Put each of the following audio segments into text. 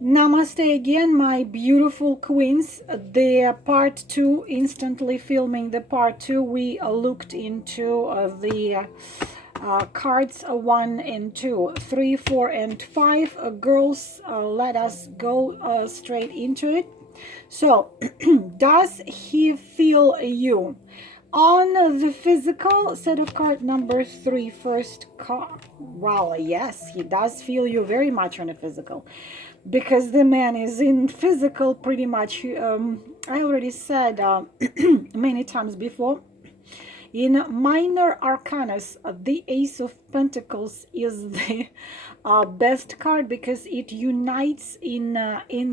Namaste again, my beautiful queens. The part two, instantly filming the part two, we looked into the cards 1 and 2, 3, 4, and 5. Girls, let us go straight into it. So, does he feel you? On the physical set of card number 3, first card. Well, yes, he does feel you very much on a physical, because the man is in physical pretty much. I already said many times before, in minor arcanas, the Ace of Pentacles is the best card, because it unites in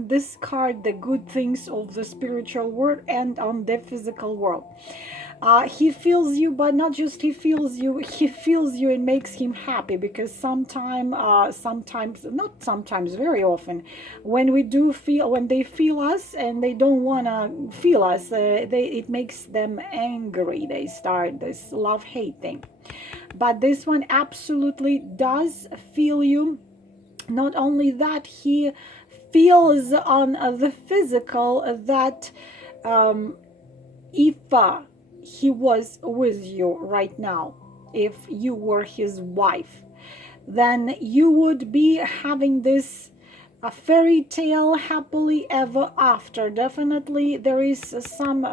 this card the good things of the spiritual world and on the physical world. He feels you, but not just he feels you. He feels you and makes him happy, because sometimes, not sometimes, very often, when we do feel, when they feel us and they don't wanna feel us, it makes them angry. They start this love-hate thing. But this one absolutely does feel you. Not only that, he feels on the physical that if he was with you right now, if you were his wife, then you would be having this a fairy tale happily ever after. Definitely there is some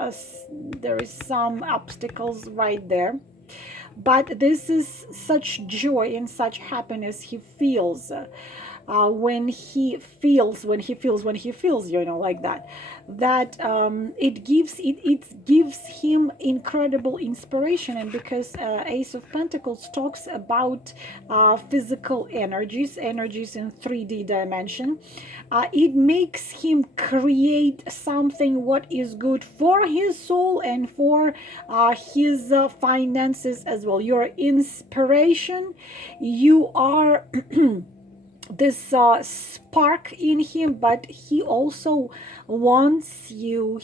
obstacles right there, but this is such joy and such happiness he feels when he feels, like that, it gives him incredible inspiration. And because Ace of Pentacles talks about physical energies in 3D dimension, it makes him create something what is good for his soul and for his finances as well. Your inspiration, you are this spark in him, but he also wants you,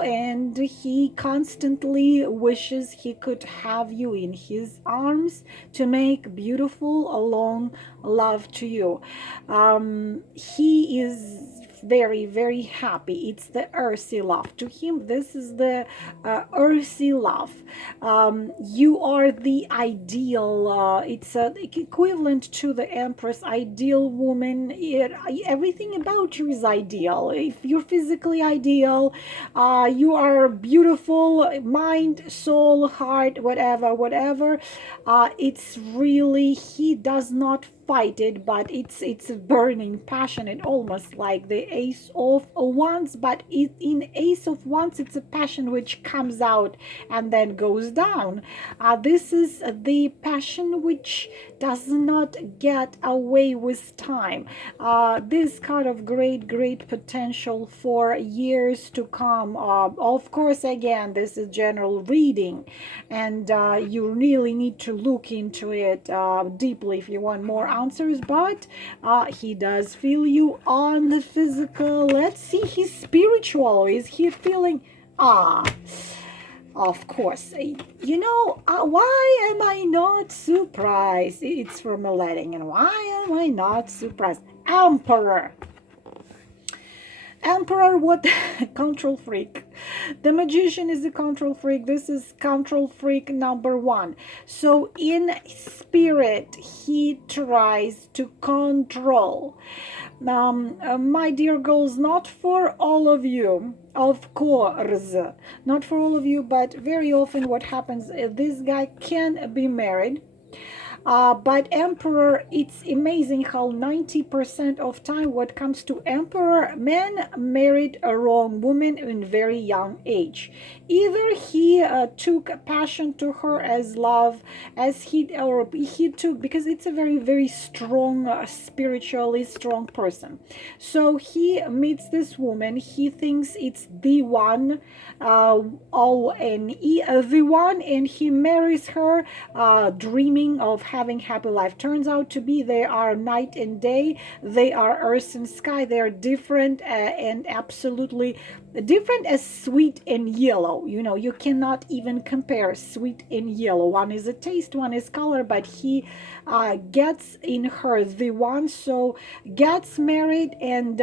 and he constantly wishes he could have you in his arms to make beautiful long love to you. He is very, very happy. It's the earthy love. To him, this is the earthy love. You are the ideal, it's equivalent to the Empress, ideal woman. Everything about you is ideal. If you're physically ideal, you are beautiful, mind, soul, heart, whatever. It's really, he does not fight it, but it's burning, passionate, almost like the Ace of Wands. But in Ace of Wands, it's a passion which comes out and then goes down. This is the passion which does not get away with time. This kind of great potential for years to come. Of course, again, this is general reading, and you really need to look into it deeply if you want more answers. But he does feel you on the physical. Let's see his spiritual. Is he feeling? Of course. Why am I not surprised? It's from a Latin. And why am I not surprised? Emperor. Emperor, what? Control freak. The magician is a control freak. This is control freak number 1. So in spirit, he tries to control. My dear girls, not for all of you, of course, not for all of you, but very often what happens, this guy can be married. But Emperor, it's amazing how 90% of time, what comes to Emperor, men married a wrong woman in very young age. Either he took passion to her as love, as he took, because it's a very, very strong, spiritually strong person. So he meets this woman, he thinks it's the one, the one, and he marries her, dreaming of having happy life. Turns out to be they are night and day, they are earth and sky, they are different and absolutely different as sweet and yellow. You know, you cannot even compare sweet and yellow. One is a taste, one is color, but he gets in her the one, so gets married. And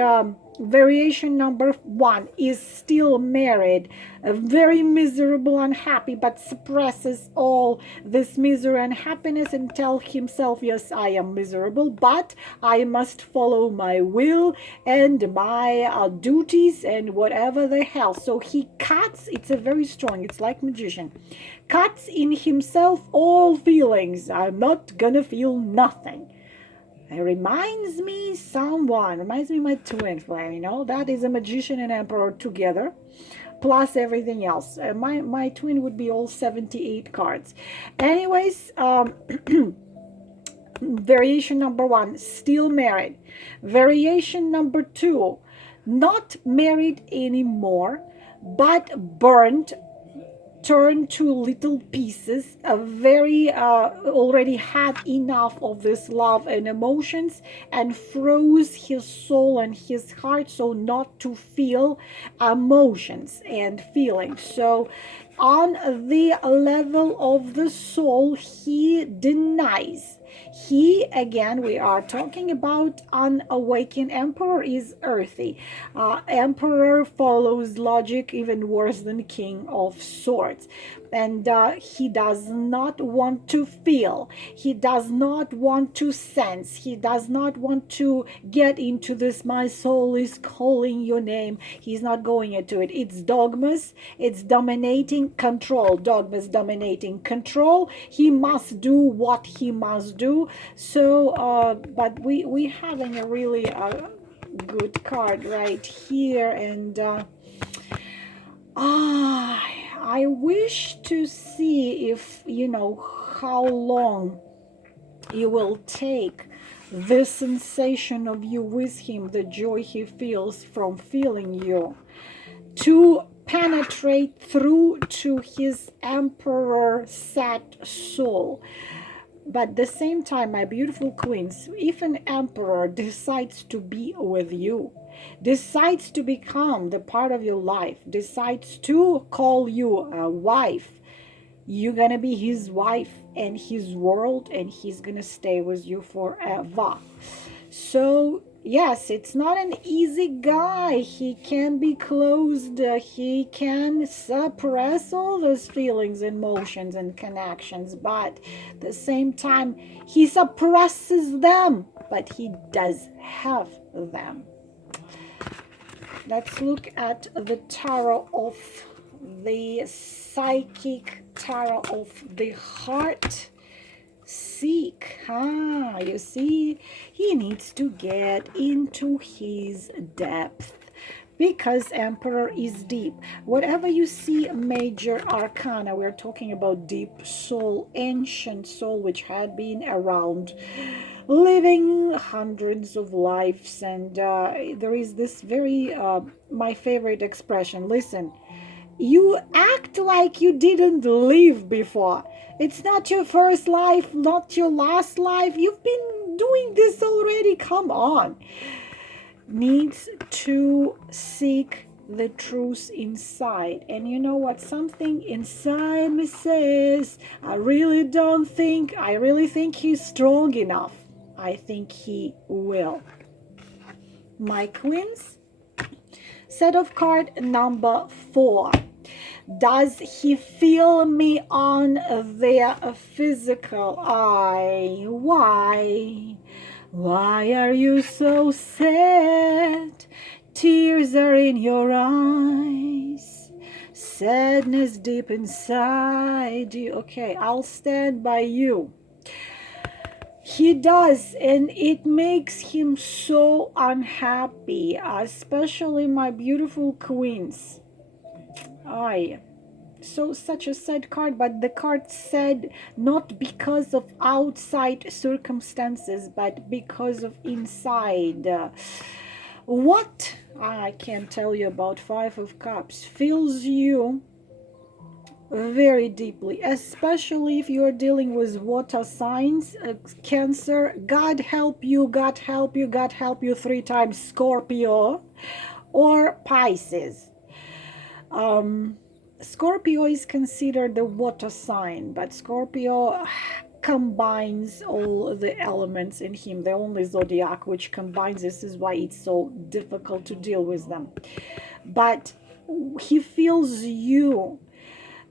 variation number 1 is still married, very miserable, unhappy, but suppresses all this misery and happiness and tell himself, yes, I am miserable, but I must follow my will and my duties and whatever the hell. So he cuts, it's a very strong, it's like magician, cuts in himself all feelings. I'm not gonna feel nothing. It reminds me my twin flame, you know, that is a magician and emperor together, plus everything else. My twin would be all 78 cards. Anyways, variation number 1, still married. Variation number 2, not married anymore, but burnt, turned to little pieces, very already had enough of this love and emotions, and froze his soul and his heart so not to feel emotions and feelings. So on the level of the soul, he denies. He, again, we are talking about unawakened. Emperor is earthy. Emperor follows logic even worse than King of Swords. And he does not want to feel. He does not want to sense. He does not want to get into this, my soul is calling your name. He's not going into it. It's dogmas. It's dominating control. Dogmas dominating control. He must do what he must do. So, but we having a really good card right here. And I wish to see if, you know, how long you will take the sensation of you with him, the joy he feels from feeling you, to penetrate through to his emperor sad soul. But at the same time, my beautiful queens, if an emperor decides to be with you, decides to become the part of your life, decides to call you a wife, you're gonna be his wife and his world, and he's gonna stay with you forever. So yes, it's not an easy guy. He can be closed. He can suppress all those feelings, emotions, and connections. But at the same time, he suppresses them, but he does have them. Let's look at the tarot of the psychic tarot of the heart. Seek, you see, he needs to get into his depth, because emperor is deep. Whatever you see major arcana, we're talking about deep soul, ancient soul, which had been around, living hundreds of lives. And there is this very my favorite expression, listen, you act like you didn't live before. It's not your first life, not your last life. You've been doing this already. Come on. Needs to seek the truth inside. And you know what? Something inside me says, I really think he's strong enough. I think he will. My queens, set of card number 4. Does he feel me on their physical eye? Why? Why are you so sad? Tears are in your eyes. Sadness deep inside you. Okay, I'll stand by you. He does, and it makes him so unhappy, especially my beautiful queens. So such a sad card, but the card said not because of outside circumstances, but because of inside. What I can tell you about 5 of Cups fills you very deeply, especially if you're dealing with water signs, Cancer. God help you, God help you, God help you 3 times, Scorpio or Pisces. Scorpio is considered the water sign, but Scorpio combines all the elements in him, the only zodiac which combines. This is why it's so difficult to deal with them. But he feels you.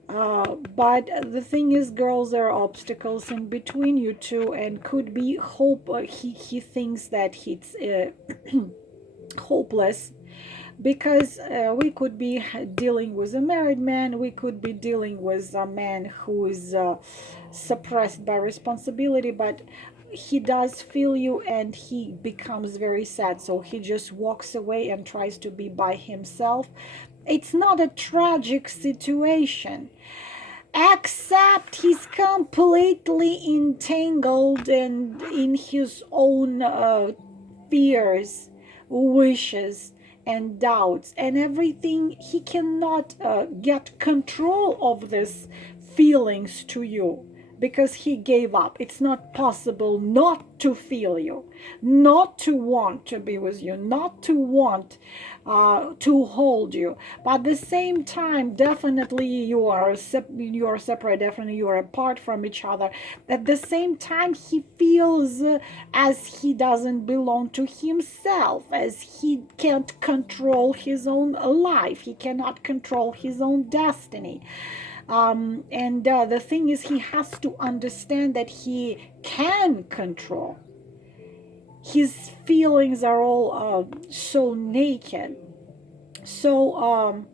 But the thing is, girls, there are obstacles in between you two, and could be hope. He thinks that he's hopeless, because we could be dealing with a married man, we could be dealing with a man who is suppressed by responsibility, but he does feel you and he becomes very sad, so he just walks away and tries to be by himself. It's not a tragic situation, except he's completely entangled and in his own fears, wishes, and doubts and everything. He cannot get control of these feelings to you, because he gave up. It's not possible not to feel you, not to want to be with you, not to want to hold you. But at the same time, definitely you are separate, definitely you are apart from each other. At the same time, he feels as he doesn't belong to himself, as he can't control his own life, he cannot control his own destiny. And the thing is, he has to understand that he can control. His feelings are all so naked. So,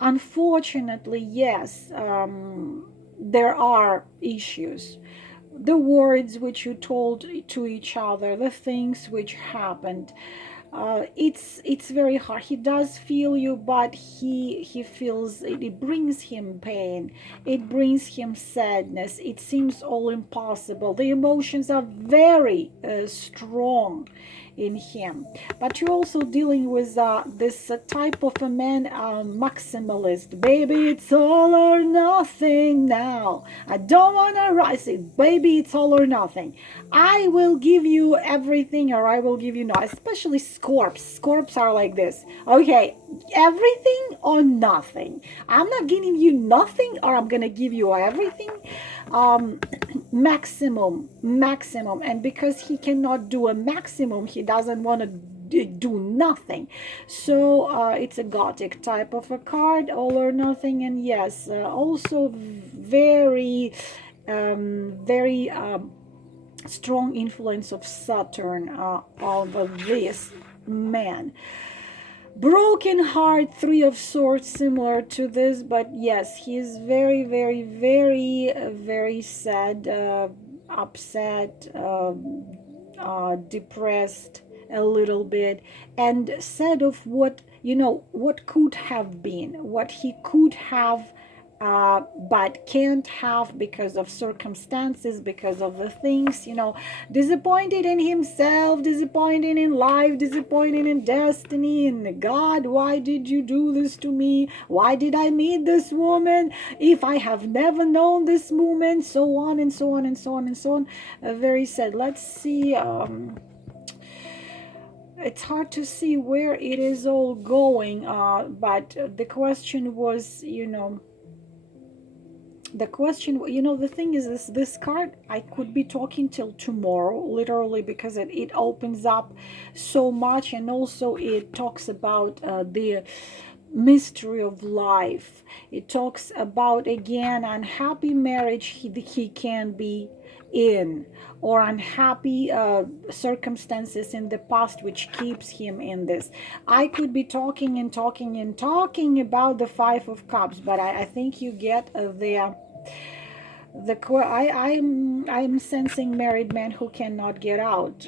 unfortunately, yes, there are issues. The words which you told to each other, the things which happened, it's very hard. He does feel you, but he feels it, it brings him pain, it brings him sadness, it seems all impossible. The emotions are very strong in him. But you're also dealing with this type of a man, maximalist. Baby, it's all or nothing now. I don't want to rise it. Baby, it's all or nothing. I will give you everything, or I will give you no. Especially Scorps. Scorps are like this. Okay, everything or nothing. I'm not giving you nothing, or I'm gonna give you everything. Maximum. And because he cannot do a maximum, he doesn't want to do nothing. So it's a gothic type of a card, all or nothing. And yes, also very strong influence of Saturn on this man. Broken heart, 3 of Swords, similar to this, but yes, he is very sad, upset, depressed a little bit, and sad of what, what could have been, what he could have, but can't have because of circumstances, because of the things, disappointed in himself, disappointed in life, disappointed in destiny, in God. Why did you do this to me? Why did I meet this woman? If I have never known this woman, so on and so on and so on and so on. Very sad. Let's see. It's hard to see where it is all going, but the question was, the thing is, this card, I could be talking till tomorrow, literally, because it opens up so much, and also it talks about the mystery of life. It talks about, again, unhappy marriage he can be in, or unhappy circumstances in the past which keeps him in this. I could be talking and talking and talking about the 5 of Cups, but I think you get I'm sensing married man who cannot get out,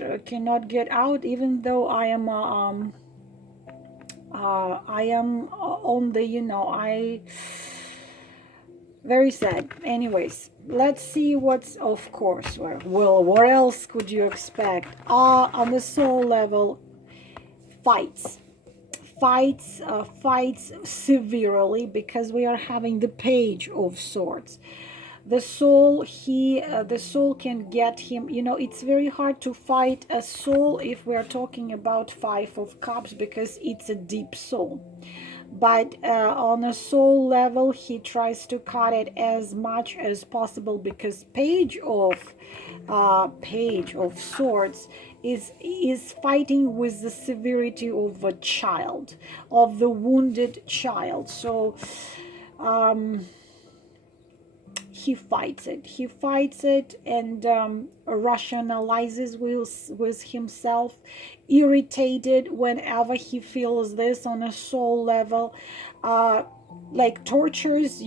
even though I am on the, I very sad. Anyways, let's see what's, of course, well, what else could you expect? On the soul level, fights fights severely, because we are having the Page of Swords. The soul, the soul can get him, you know. It's very hard to fight a soul if we're talking about Five of Cups, because it's a deep soul. But on a soul level, he tries to cut it as much as possible, because Page of Swords is fighting with the severity of a child, of the wounded child. So he fights it, and rationalizes with himself, irritated whenever he feels this on a soul level, like tortures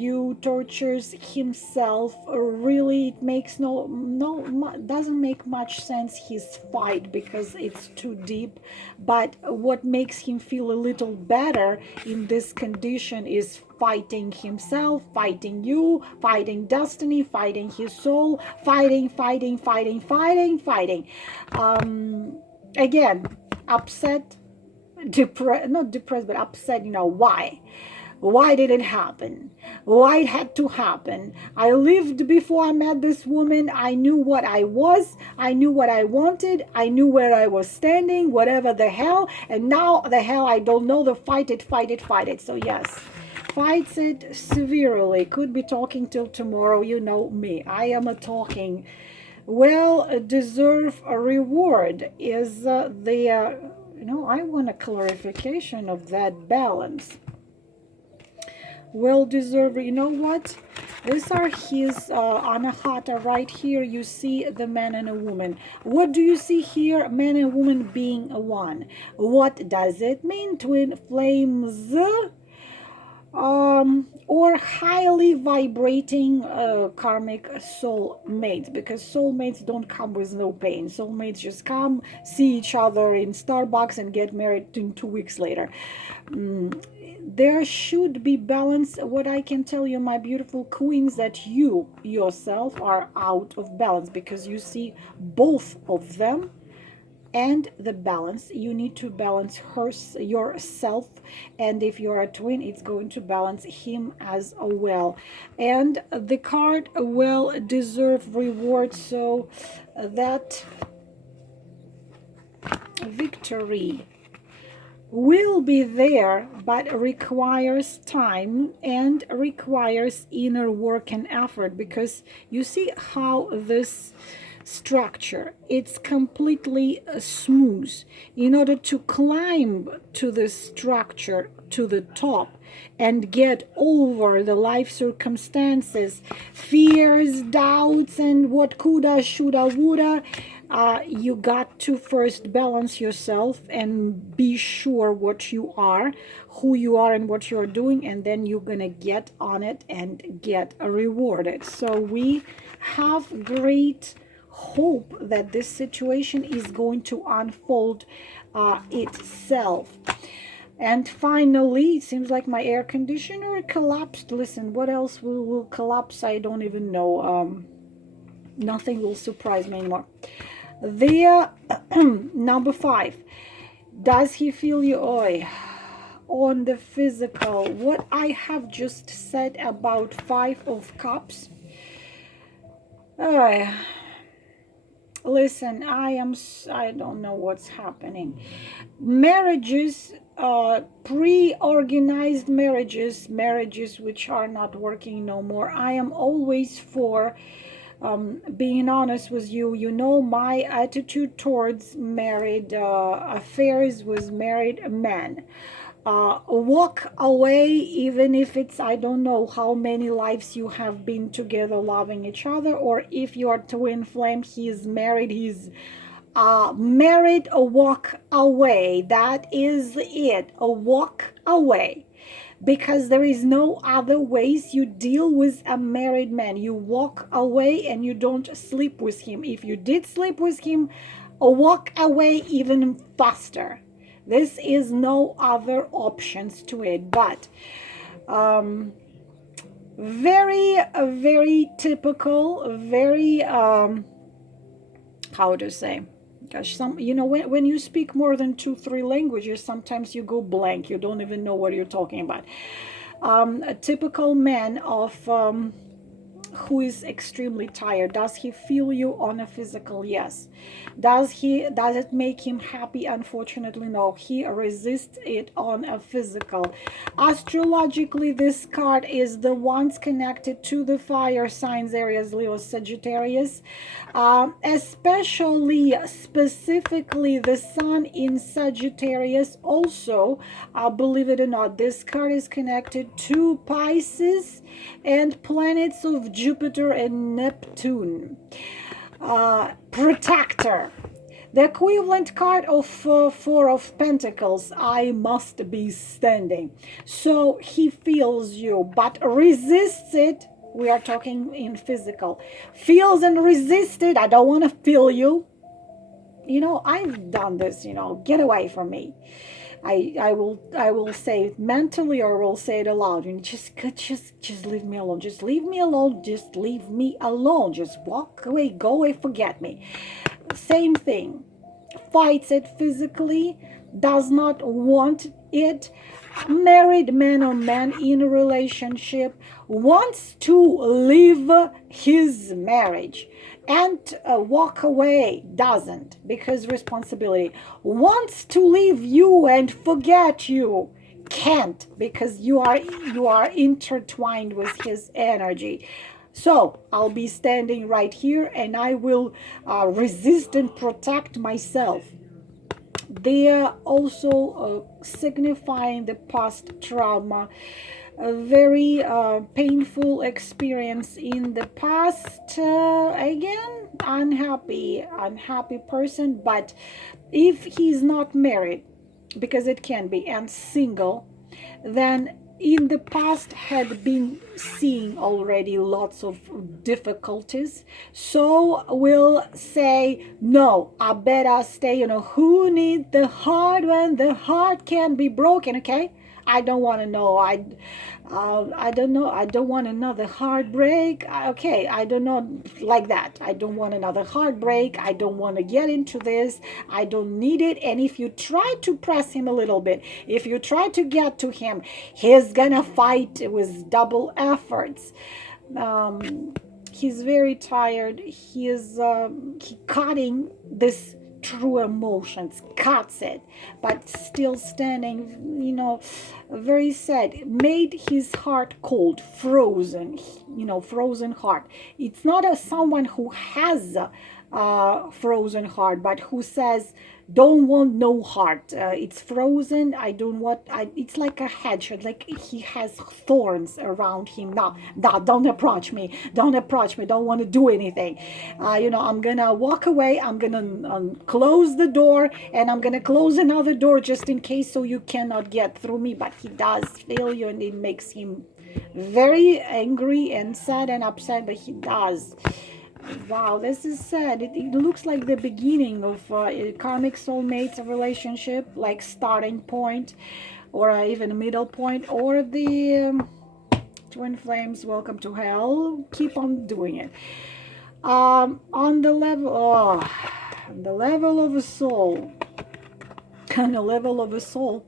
himself. Really, it makes doesn't make much sense, his fight, because it's too deep. But what makes him feel a little better in this condition is fighting himself, fighting you, fighting destiny, fighting his soul, fighting. Again, upset, not depressed, but upset. You know, why did it happen? Why it had to happen? I lived before I met this woman. I knew what I was. I knew what I wanted. I knew where I was standing, whatever the hell. And now the hell I don't know. The fight it. So yes, fights it severely. Could be talking till tomorrow. You know me. I am a talking. Well, deserve a reward is I want a clarification of that balance. Well deserved. You know what? These are his anahata right here. You see the man and a woman. What do you see here? Man and woman being one. What does it mean? Twin flames. Or highly vibrating karmic soul mates, because soulmates don't come with no pain. Soulmates just come, see each other in Starbucks, and get married in 2 weeks later. There should be balance. What I can tell you, my beautiful queens, that you yourself are out of balance, because you see both of them and the balance. You need to balance yourself, and if you're a twin, it's going to balance him as well. And the card well deserved reward, so that victory will be there, but requires time and requires inner work and effort, because you see how this structure, it's completely smooth. In order to climb to the structure, to the top, and get over the life circumstances, fears, doubts, and what coulda, shoulda, woulda, you got to first balance yourself and be sure what you are, who you are, and what you're doing, and then you're gonna get on it and get rewarded. So we have great hope that this situation is going to unfold itself. And finally, it seems like my air conditioner collapsed. Listen, what else will collapse? I don't even know. Nothing will surprise me anymore. The number 5. Does he feel you? On the physical, what I have just said about 5 of Cups. Listen, I don't know what's happening. Marriages, pre-organized marriages which are not working no more. I am always for being honest with you. You know my attitude towards married affairs with married men. Walk away, even if it's, I don't know how many lives you have been together loving each other, or if you are twin flame, he's married, walk away. That is it, a walk away, because there is no other ways you deal with a married man. You walk away and you don't sleep with him. If you did sleep with him, walk away even faster. This is no other options to it. But very typical, very how to say, Gosh, when you speak more than 2, 3 languages, sometimes you go blank. You don't even know what you're talking about. A typical man of who is extremely tired. Does he feel you on a physical? Yes. Does it make him happy? Unfortunately, no. He resists it on a physical. Astrologically, this card is the ones connected to the fire signs areas, Leo, Sagittarius, especially specifically the sun in Sagittarius. Also, believe it or not, this card is connected to Pisces and planets of Jupiter and Neptune. Protector. The equivalent card of Four of Pentacles. I must be standing. So he feels you, but resists it. We are talking in physical. Feels and resists it. I don't want to feel you. I've done this. Get away from me. I will say it mentally, or will say it aloud. And just leave me alone. Just leave me alone. Just leave me alone. Just walk away. Go away. Forget me. Same thing. Fights it physically. Does not want it. Married man or man in a relationship wants to leave his marriage and walk away, doesn't, because responsibility. Wants to leave you and forget you, can't, because you are intertwined with his energy. So I'll be standing right here, and I will resist and protect myself. They are also signifying the past trauma, a very painful experience in the past. Again, unhappy person. But if he's not married, because it can be, and single, then in the past had been seeing already lots of difficulties, so will say, no, I better stay. Who needs the heart when the heart can be broken? Okay, I don't want to know. I don't know. I don't want another heartbreak. Okay, I don't know, like that. I don't want another heartbreak. I don't want to get into this. I don't need it. And if you try to press him a little bit, if you try to get to him, he's gonna fight with double efforts. He's very tired. He cutting this true emotions, cuts it, but still standing, very sad. Made his heart cold, frozen, frozen heart. It's not someone who has a frozen heart, but who says, don't want no heart. It's frozen. I don't want. It's like a hedge. Like he has thorns around him. No, don't approach me. Don't approach me. Don't want to do anything. I'm gonna walk away. I'm gonna close the door, and I'm gonna close another door just in case, so you cannot get through me. But he does feel you, and it makes him very angry and sad and upset. But he does. Wow, this is sad. It looks like the beginning of a karmic soulmate relationship, like starting point, or even a middle point, or the twin flames. Welcome to hell. Keep on doing it. On the level of a soul, on the level of a soul,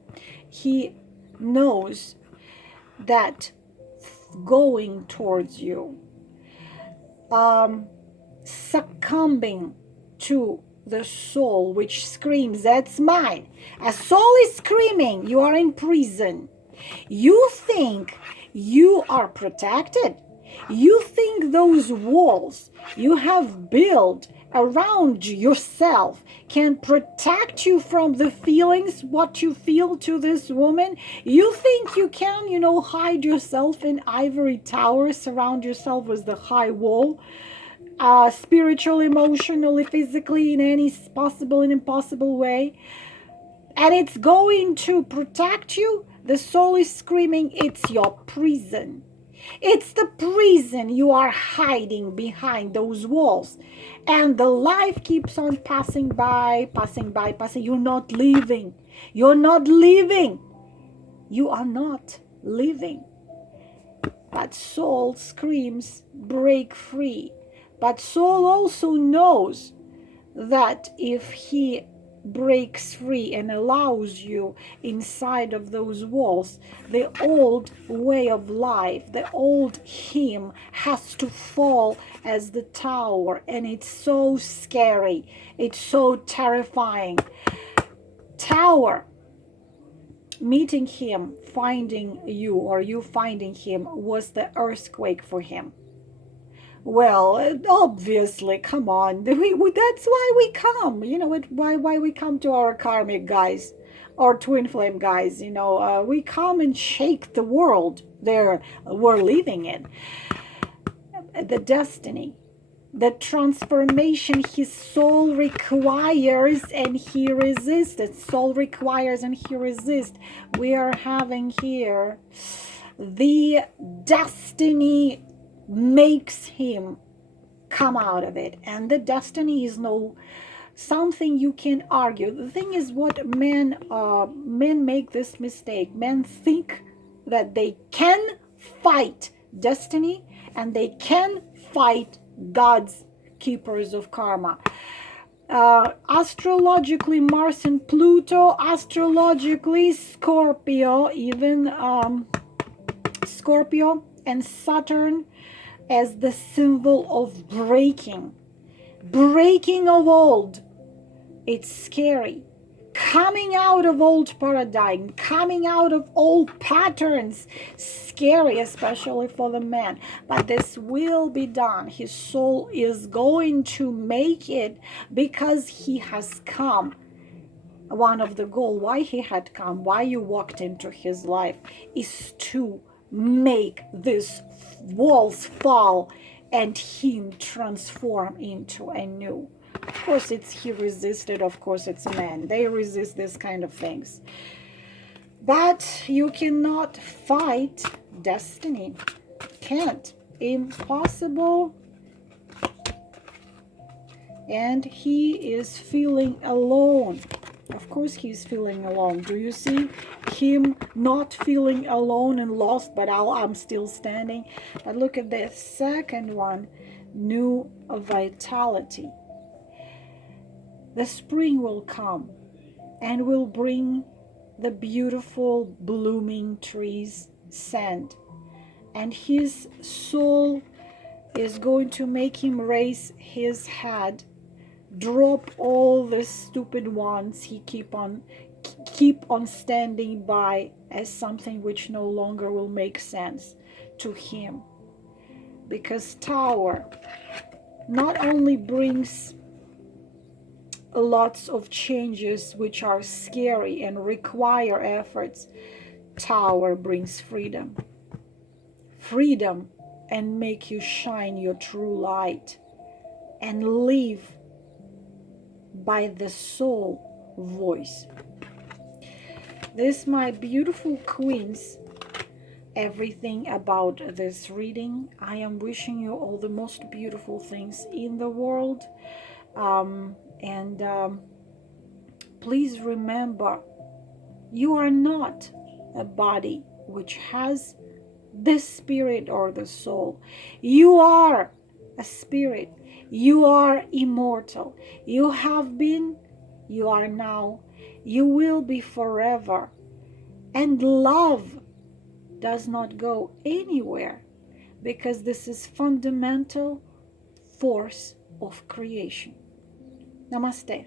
he knows that going towards you, succumbing to the soul which screams, that's mine. A soul is screaming, you are in prison. You think you are protected. You think those walls you have built around yourself can protect you from the feelings, what you feel to this woman. You think you can, hide yourself in ivory tower, surround yourself with the high wall, spiritually, emotionally, physically, in any possible and impossible way, and it's going to protect you. The soul is screaming, it's your prison. It's the prison. You are hiding behind those walls, and the life keeps on passing by. You're not leaving. You are not living. But soul screams, break free. But soul also knows that if he breaks free and allows you inside of those walls, the old way of life, the old him has to fall as the tower. And it's so scary. It's so terrifying. Tower, meeting him, finding you, or you finding him, was the earthquake for him. Well, obviously, come on. That's why we come. You know why we come to our karmic guys, our twin flame guys. We come and shake the world there we're living in. The destiny, the transformation his soul requires and he resists. Its soul requires and he resists. We are having here the destiny makes him come out of it, and the destiny is no something you can argue. The thing is, what men make this mistake. Men think that they can fight destiny and they can fight God's keepers of karma. Astrologically, Mars and Pluto, astrologically Scorpio, even Scorpio and Saturn as the symbol of breaking of old. It's scary. Coming out of old paradigm, coming out of old patterns, scary, especially for the man. But this will be done. His soul is going to make it because he has come. One of the goals why he had come, why you walked into his life, is to make these walls fall and him transform into a new. Of course, he resisted. Of course, it's a man. They resist this kind of things. But you cannot fight destiny. Can't. Impossible. And he is feeling alone. Of course he's feeling alone. Do you see him not feeling alone and lost, but I'm still standing? But look at the second one, new vitality. The spring will come and will bring the beautiful blooming trees, sand. And his soul is going to make him raise his head, drop all the stupid ones he keep on standing by as something which no longer will make sense to him. Because Tower not only brings lots of changes which are scary and require efforts, Tower brings freedom. Freedom, and make you shine your true light and live by the soul voice. This, my beautiful queens, everything about this reading. I am wishing you all the most beautiful things in the world. Please remember, you are not a body which has this spirit or the soul. You are a spirit. You are immortal. You have been, you are now, you will be forever. And love does not go anywhere, because this is fundamental force of creation. Namaste.